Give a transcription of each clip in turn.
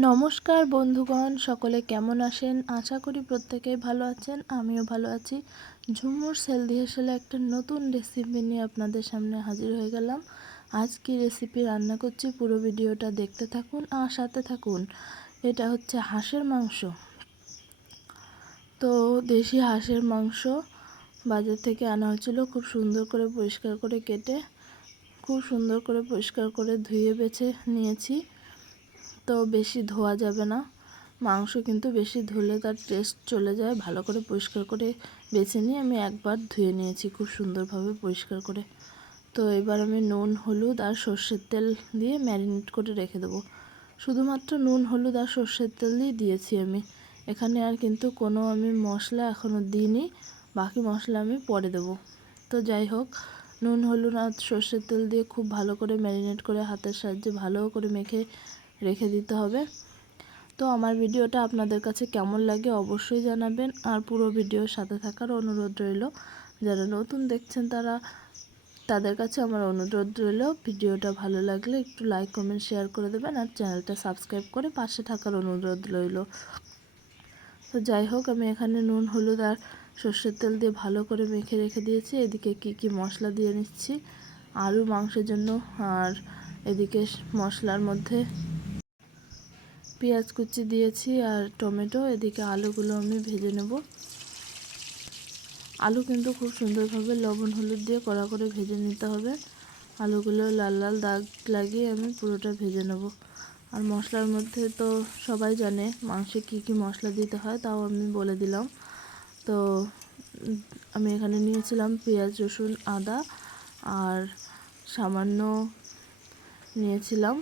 নমস্কার বন্ধুগণ, সকলে কেমন আছেন? আশা করি প্রত্যেকেই ভালো আছেন। আমিও ভালো আছি। ঝুমুর হেলদি হেসেলে একটা নতুন রেসিপি নিয়ে আপনাদের সামনে হাজির হয়ে গেলাম। আজ কি রেসিপি রান্না করছি পুরো ভিডিওটা দেখতে থাকুন আর সাথে থাকুন। এটা হচ্ছে হাঁসের মাংস। তো দেশি হাঁসের মাংস বাজার থেকে আনা হয়েছিল, খুব সুন্দর করে পরিষ্কার করে কেটে খুব সুন্দর করে পরিষ্কার করে ধুয়ে বেছে নিয়েছি। তো বেশি ধোয়া যাবে না, মাংস কিন্তু বেশি ধুলে তার টেস্ট চলে যায়। ভালো করে পরিষ্কার করে বেছে নিয়ে আমি একবার ধুয়ে নিয়েছি খুব সুন্দরভাবে পরিষ্কার করে। তো এবার আমি নুন, হলুদ আর সর্ষের তেল দিয়ে ম্যারিনেট করে রেখে দেবো। শুধুমাত্র নুন, হলুদ আর সর্ষের তেল দিয়ে দিয়েছি আমি এখানে, আর কিন্তু কোনো আমি মশলা এখনও দিইনি, বাকি মশলা আমি পরে দেবো। তো যাই হোক, নুন, হলুদ আর সর্ষের তেল দিয়ে খুব ভালো করে ম্যারিনেট করে হাতের সাহায্যে ভালো করে মেখে রেখে দিতে হবে। তো আমার ভিডিওটা আপনাদের কাছে কেমন লাগে অবশ্যই জানাবেন, আর পুরো ভিডিওর সাথে থাকার অনুরোধ রইল। যারা নতুন দেখছেন তাদের কাছে আমার অনুরোধ রইল, ভিডিওটা ভালো লাগলে একটু লাইক, কমেন্ট, শেয়ার করে দেবেন, আর চ্যানেলটা সাবস্ক্রাইব করে পাশে থাকার অনুরোধ রইল। তো যাই হোক, আমি এখানে নুন, হলুদ আর সর্ষের তেল দিয়ে ভালো করে মেখে রেখে দিয়েছি। এদিকে কি মশলা দিয়ে নিচ্ছি আলু মাংসের জন্য, আর এদিকে মশলার মধ্যে পেঁয়াজ কুচি দিয়েছি আর টমেটো। এদিকে আলুগুলো আমি ভেজে নেব। আলু কিন্তু খুব সুন্দরভাবে লবণ, হলুদ দিয়ে কড়া করে ভেজে নিতে হবে। আলুগুলো লাল লাল দাগ লাগিয়ে আমি পুরোটা ভেজে নেব। আর মশলার মধ্যে তো সবাই জানে মাংসে কি মশলা দিতে হয়, তাও আমি বলে দিলাম। তো আমি এখানে নিয়েছিলাম পেঁয়াজ, রসুন, আদা, আর সামান্য নিয়েছিলাম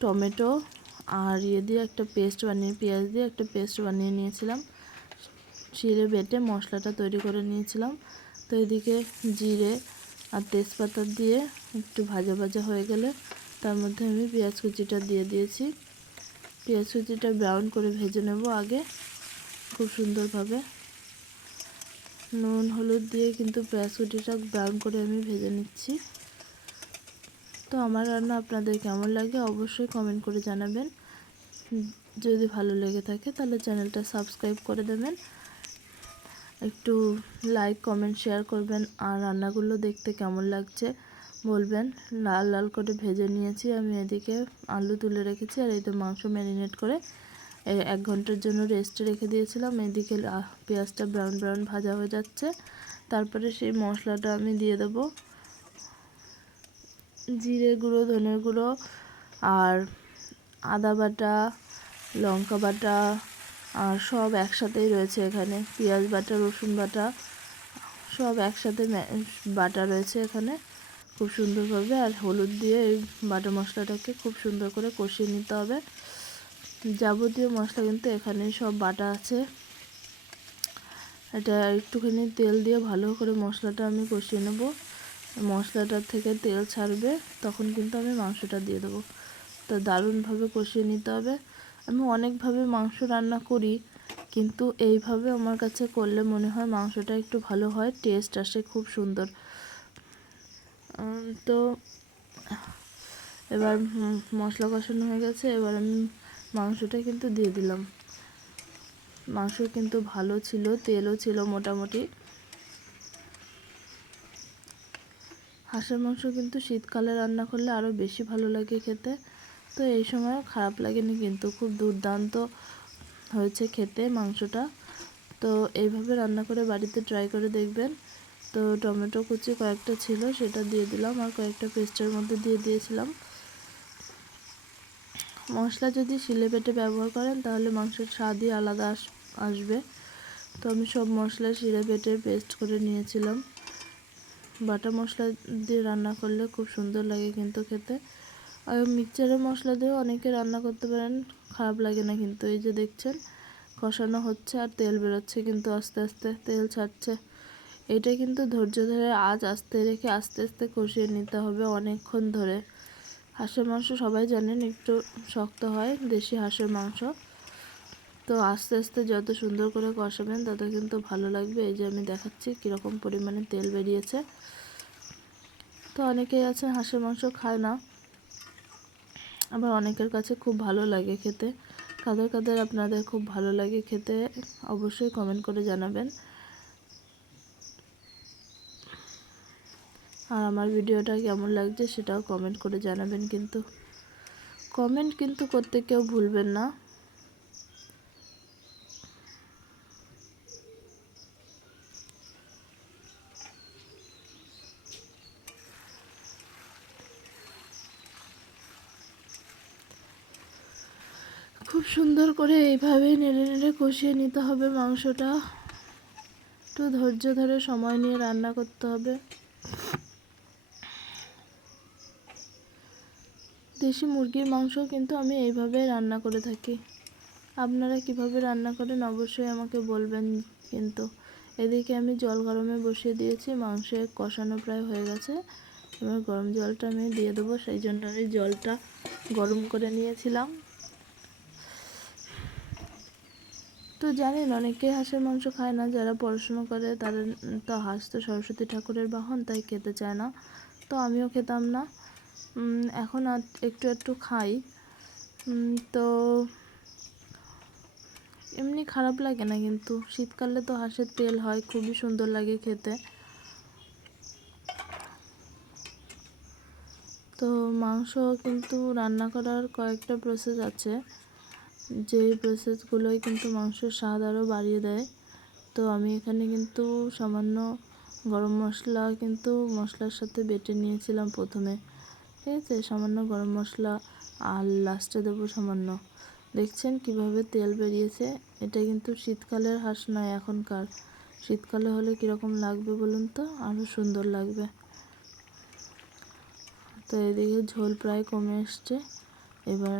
টমেটো, আর দিয়ে একটা পেস্ট বানিয়ে, পেঁয়াজ দিয়ে একটা পেস্ট বানিয়ে নিয়েছিলাম, শিলে বেটে মশলাটা তৈরি করে নিয়েছিলাম। তো এদিকে জিরে আর তেজপাতা দিয়ে একটু ভাজা ভাজা হয়ে গেলে তার মধ্যে আমি পেঁয়াজ কুচিটা দিয়ে দিয়েছি। পেঁয়াজ কুচিটা ব্রাউন করে ভেজে নেব আগে খুব সুন্দরভাবে। নুন, হলুদ দিয়ে কিন্তু পেঁয়াজ কুচিটা ব্রাউন করে আমি ভেজে নিচ্ছি। তো আমার রান্না আপনাদের কেমন লাগে অবশ্যই কমেন্ট করে জানাবেন। যদি ভালো লেগে থাকে তাহলে চ্যানেলটা সাবস্ক্রাইব করে দেবেন, একটু লাইক, কমেন্ট, শেয়ার করবেন, আর রান্নাগুলো দেখতে কেমন লাগছে বলবেন। লাল লাল করে ভেজে নিয়েছি আমি। এদিকে আলু তুলে রেখেছি, আর এই তো মাংস ম্যারিনেট করে 1 ঘন্টার জন্য রেস্টে রেখে দিয়েছিলাম। এদিকে পেঁয়াজটা ব্রাউন ব্রাউন ভাজা হয়ে যাচ্ছে। তারপরে সেই মশলাটা আমি দিয়ে দেবো, জিরে গুঁড়ো, ধনের গুঁড়ো, আর আদা বাটা, লঙ্কা বাটা, আর সব একসাথেই রয়েছে এখানে। পেঁয়াজ বাটা, রসুন বাটা সব একসাথে বাটা রয়েছে এখানে খুব সুন্দরভাবে। আর হলুদ দিয়ে এই বাটা মশলাটাকে খুব সুন্দর করে কষিয়ে নিতে হবে। যাবতীয় মশলা কিন্তু এখানে সব বাটা আছে। এটা একটুখানি তেল দিয়ে ভালো করে মশলাটা আমি কষিয়ে নেব। মশলাটার থেকে তেল ছাড়বে তখন কিন্তু আমি মাংসটা দিয়ে দেবো। তো দারুণভাবে কষিয়ে নিতে হবে। আমি অনেকভাবে মাংস রান্না করি, কিন্তু এইভাবে আমার কাছে করলে মনে হয় মাংসটা একটু ভালো হয়, টেস্ট আসে খুব সুন্দর। তো এবার মশলা কষানো হয়ে গেছে, এবার আমি মাংসটা কিন্তু দিয়ে দিলাম। মাংস কিন্তু ভালো ছিল, তেলও ছিল মোটামুটি। হাঁসের মাংস কিন্তু শীতকালে রান্না করলে আরও বেশি ভালো লাগে খেতে। তো এই সময় খারাপ লাগেনি, কিন্তু খুব দুর্দান্ত হয়েছে খেতে মাংসটা। তো এইভাবে রান্না করে বাড়িতে ট্রাই করে দেখবেন। তো টমেটো কুচি কয়েকটা ছিল সেটা দিয়ে দিলাম, আর কয়েকটা পেস্টের মধ্যে দিয়ে দিয়েছিলাম। মশলা যদি শিলে বেটে ব্যবহার করেন তাহলে মাংসের স্বাদই আলাদা আসবে। তো আমি সব মশলা শিলে বেটে পেস্ট করে নিয়েছিলাম। বাটা মশলা দিয়ে রান্না করলে খুব সুন্দর লাগে কিন্তু খেতে। আর মিক্সচারের মশলা দিয়েও অনেকে রান্না করতে পারেন, খারাপ লাগে না কিন্তু। এই যে দেখছেন কষানো হচ্ছে আর তেল বেরোচ্ছে, কিন্তু আস্তে আস্তে তেল ছাড়ছে। এটা কিন্তু ধৈর্য ধরে আস্তে রেখে আস্তে আস্তে কষিয়ে নিতে হবে অনেকক্ষণ ধরে। হাঁসের মাংস সবাই জানেন একটু শক্ত হয়, দেশি হাঁসের মাংস। তো আস্তে আস্তে যত সুন্দর করে কষাবেন তত কিন্তু ভালো লাগবে। এই যে আমি দেখাচ্ছি কীরকম পরিমাণে তেল বেরিয়েছে। তো অনেকেই আছে হাঁসের মাংস খায় না, আবার অনেকের কাছে খুব ভালো লাগে খেতে। কাদের কাদের আপনাদের খুব ভালো লাগে খেতে অবশ্যই কমেন্ট করে জানাবেন। আর আমার ভিডিওটা কেমন লাগছে সেটাও কমেন্ট করে জানাবেন, কিন্তু কমেন্ট কিন্তু করতে কেউ ভুলবেন না। খুব সুন্দর করে এইভাবে নেড়ে নেড়ে কষিয়ে নিতে হবে মাংসটা। একটু ধৈর্য ধরে সময় নিয়ে রান্না করতে হবে। দেশি মুরগির মাংস কিন্তু আমি এইভাবে রান্না করে থাকি। আপনারা কিভাবে রান্না করেন অবশ্যই আমাকে বলবেন। কিন্তু এদিকে আমি জল গরমে বসিয়ে দিয়েছি, মাংস কষানো প্রায় হয়ে গেছে। এবার গরম জলটা আমি দিয়ে দেবো, সেই জন্য আমি জলটা গরম করে নিয়েছিলাম। তো জানেন অনেকে হাঁসের মাংস খায় না, যারা পড়াশুনো করে তাদের তো হাঁস তো সরস্বতী ঠাকুরের বাহন, তাই খেতে চায় না। তো আমিও খেতাম না, এখন আর একটু একটু খাই। তো এমনি খারাপ লাগে না, কিন্তু শীতকালে তো হাঁসের তেল হয়, খুবই সুন্দর লাগে খেতে। তো মাংস কিন্তু রান্না করার কয়েকটা প্রসেস আছে, যে প্রসেসগুলোই কিন্তু মাংসের স্বাদ আরও বাড়িয়ে দেয়। তো আমি এখানে কিন্তু সামান্য গরম মশলা কিন্তু মশলার সাথে বেটে নিয়েছিলাম প্রথমে, ঠিক আছে। সামান্য গরম মশলা আর লাস্টে দেবো সামান্য। দেখছেন কিভাবে তেল বেরিয়েছে। এটা কিন্তু শীতকালের হাঁস নয় এখনকার। শীতকালে হলে কীরকম লাগবে বলুন তো, আরও সুন্দর লাগবে। তো এদিকে ঝোল প্রায় কমে এসছে। এবার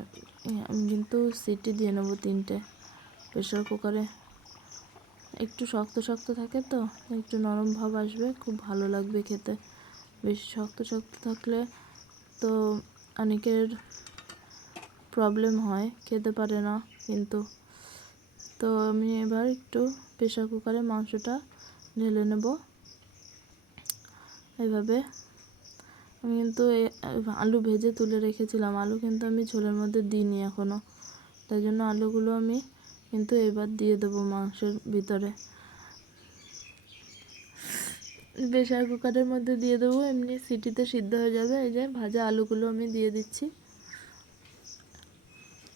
আমি কিন্তু সিটি দিয়ে নেবো 3টে। প্রেশার কুকারে একটু শক্ত শক্ত থাকে তো, একটু নরম ভাব আসবে, খুব ভালো লাগবে খেতে। বেশি শক্ত শক্ত থাকলে তো অনেকের প্রবলেম হয়, খেতে পারে না কিন্তু। তো আমি এবার একটু প্রেশার কুকারে মাংসটা ঢেলে নেব এইভাবে। আমি কিন্তু আলু ভেজে তুলে রেখেছিলাম, আলু কিন্তু আমি ঝোলের মধ্যে দিইনি এখনও, তাই জন্য আলুগুলো আমি কিন্তু এবার দিয়ে দেবো মাংসের ভিতরে। প্রেশার কুকারের মধ্যে দিয়ে দেবো, এমনি সিটিতে সিদ্ধ হয়ে যাবে। এই যে ভাজা আলুগুলো আমি দিয়ে দিচ্ছি।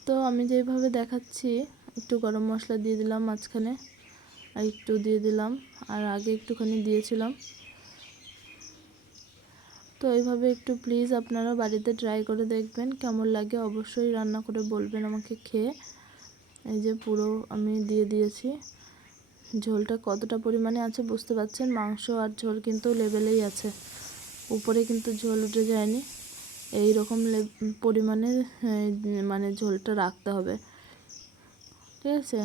তো আমি যেভাবে দেখাচ্ছি, একটু গরম মশলা দিয়ে দিলাম মাঝখানে, আর একটু দিয়ে দিলাম, আর আগে একটুখানি দিয়েছিলাম। তো এইভাবে একটু প্লিজ আপনারা বাড়িতে ট্রাই করে দেখবেন, কেমন লাগে অবশ্যই রান্না করে বলবেন আমাকে খেয়ে। এই যে পুরো আমি দিয়ে দিয়েছি। ঝোলটা কতটা পরিমাণে আছে বুঝতে পারছেন, মাংস আর ঝোল কিন্তু লেভেলেই আছে, উপরে কিন্তু ঝোল উঠে যায়নি। এই রকম পরিমাণে মানে ঝোলটা রাখতে হবে, ঠিক আছে।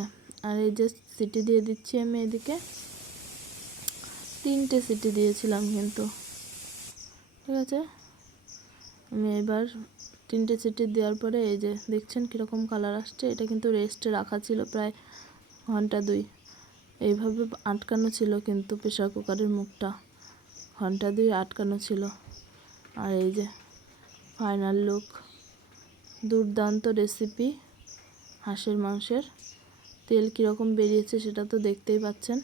আর এই যে সিটি দিয়ে দিচ্ছি আমি এদিকে, 3টে সিটি দিয়েছিলাম কিন্তু, ঠিক আছে। আমি এবার 3টে সিটি দেওয়ার পরে এই যে দেখছেন কীরকম কালার আসছে। এটা কিন্তু রেস্টে রাখা ছিল প্রায় ঘন্টা 2, এইভাবে আটকানো ছিল কিন্তু প্রেশার কুকারের মুখটা ঘন্টা 2 আটকানো ছিল। আর এই যে ফাইনাল লুক, দুর্দান্ত রেসিপি হাঁসের মাংসের। তেল কীরকম বেরিয়েছে সেটা তো দেখতেই পাচ্ছেন।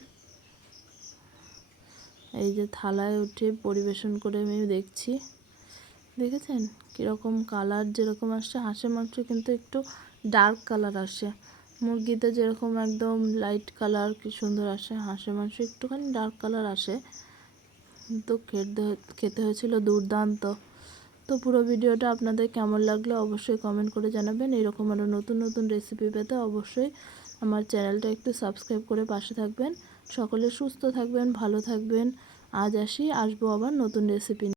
এই যে থালায় উঠে পরিবেশন করে আমি দেখছি, দেখেছেন কীরকম কালার যেরকম আসছে। হাঁসের মাংস কিন্তু একটু ডার্ক কালার আসে, মুরগিতে যেরকম একদম লাইট কালার কি সুন্দর আসে, হাঁসের মাংস একটুখানি ডার্ক কালার আসে, কিন্তু খেতে হয়েছিল দুর্দান্ত। তো পুরো ভিডিওটা আপনাদের কেমন লাগলো অবশ্যই কমেন্ট করে জানাবেন। এরকম আরও নতুন নতুন রেসিপি পেতে অবশ্যই আমার চ্যানেলটা একটু সাবস্ক্রাইব করে পাশে থাকবেন। সকলে সুস্থ থাকবেন, ভালো থাকবেন। আজ আসবো আবার নতুন রেসিপি নিয়ে।